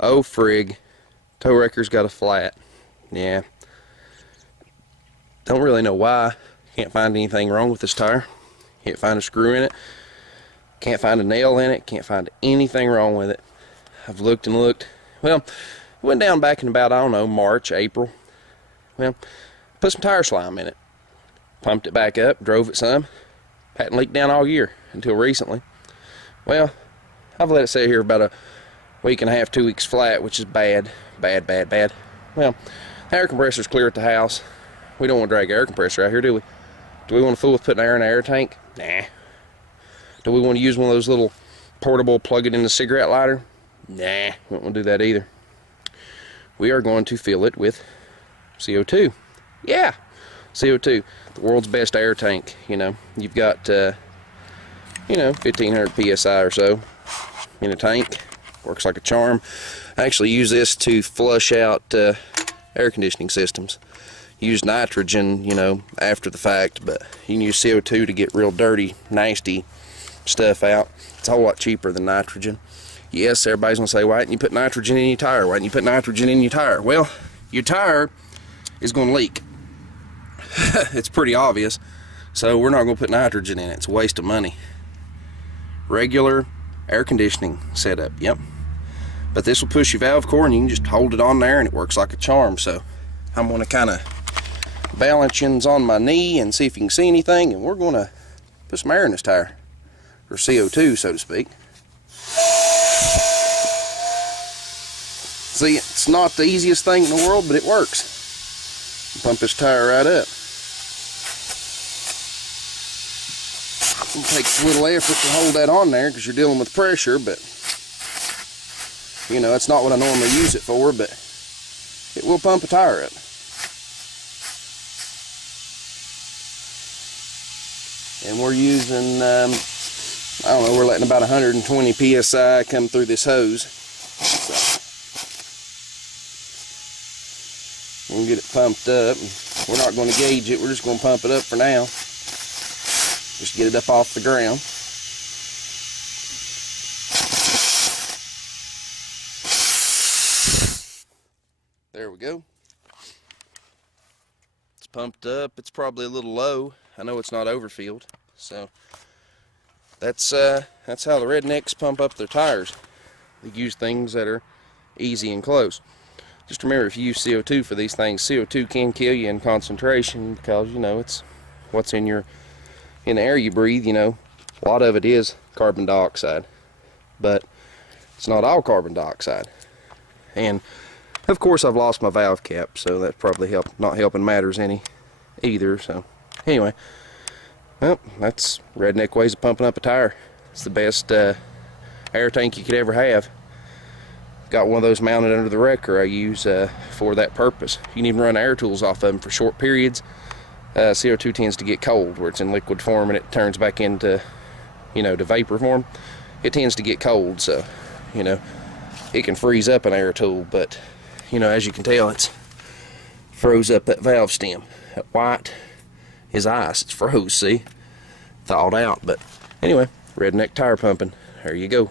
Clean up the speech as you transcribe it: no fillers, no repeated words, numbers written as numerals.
Oh frig, tow wrecker's got a flat. Yeah, don't really know why. Can't find anything wrong with this tire. Can't find a screw in it. Can't find a nail in it. Can't find anything wrong with it. I've looked and looked. Well, it went down back in about, I don't know, March, April. Well, put some tire slime in it. Pumped it back up, drove it some. Hadn't leaked down all year until recently. Well, I've let it sit here about a week and a half, 2 weeks flat, which is bad. Bad, bad, bad. Well, the air compressor's clear at the house. We don't want to drag the air compressor out here, do we? Do we want to fool with putting air in an air tank? Nah. Do we want to use one of those little portable plug it in the cigarette lighter? Nah, we don't want to do that either. We are going to fill it with CO2. Yeah, CO2, the world's best air tank. You know, you've got, 1,500 psi or so in a tank. Works like a charm. I actually use this to flush out air conditioning systems. Use nitrogen, after the fact, but you can use CO2 to get real dirty, nasty stuff out. It's a whole lot cheaper than nitrogen. Yes, everybody's gonna say, why didn't you put nitrogen in your tire? Why didn't you put nitrogen in your tire? Well, your tire is gonna leak. It's pretty obvious. So we're not gonna put nitrogen in it. It's a waste of money. Regular air conditioning setup, yep. But this will push your valve core and you can just hold it on there and it works like a charm. So I'm gonna kind of balance on my knee and see if you can see anything, and we're gonna put some air in this tire, or CO2 so to speak. See, it's not the easiest thing in the world, but it works. Pump this tire right up. It takes a little effort to hold that on there because you're dealing with pressure, but that's not what I normally use it for, but it will pump a tire up. And we're using, I don't know, we're letting about 120 psi come through this hose. So we'll get it pumped up. We're not going to gauge it, we're just going to pump it up for now. Just get it up off the ground. There we go. It's pumped up. It's probably a little low. I know it's not overfilled, so that's how the rednecks pump up their tires. They use things that are easy and close. Just remember, if you use CO2 for these things, CO2 can kill you in concentration because it's what's in the air you breathe. A lot of it is carbon dioxide, but it's not all carbon dioxide. And of course, I've lost my valve cap, so that's probably not helping matters any either. So anyway, well, that's redneck ways of pumping up a tire. It's the best air tank you could ever have. Got one of those mounted under the wrecker I use for that purpose. You can even run air tools off of them for short periods. CO2 tends to get cold where it's in liquid form and it turns back into, to vapor form. It tends to get cold, so, it can freeze up an air tool, but, as you can tell, it's froze up that valve stem. That white is ice. It's froze, see? Thawed out. But anyway, redneck tire pumping. There you go.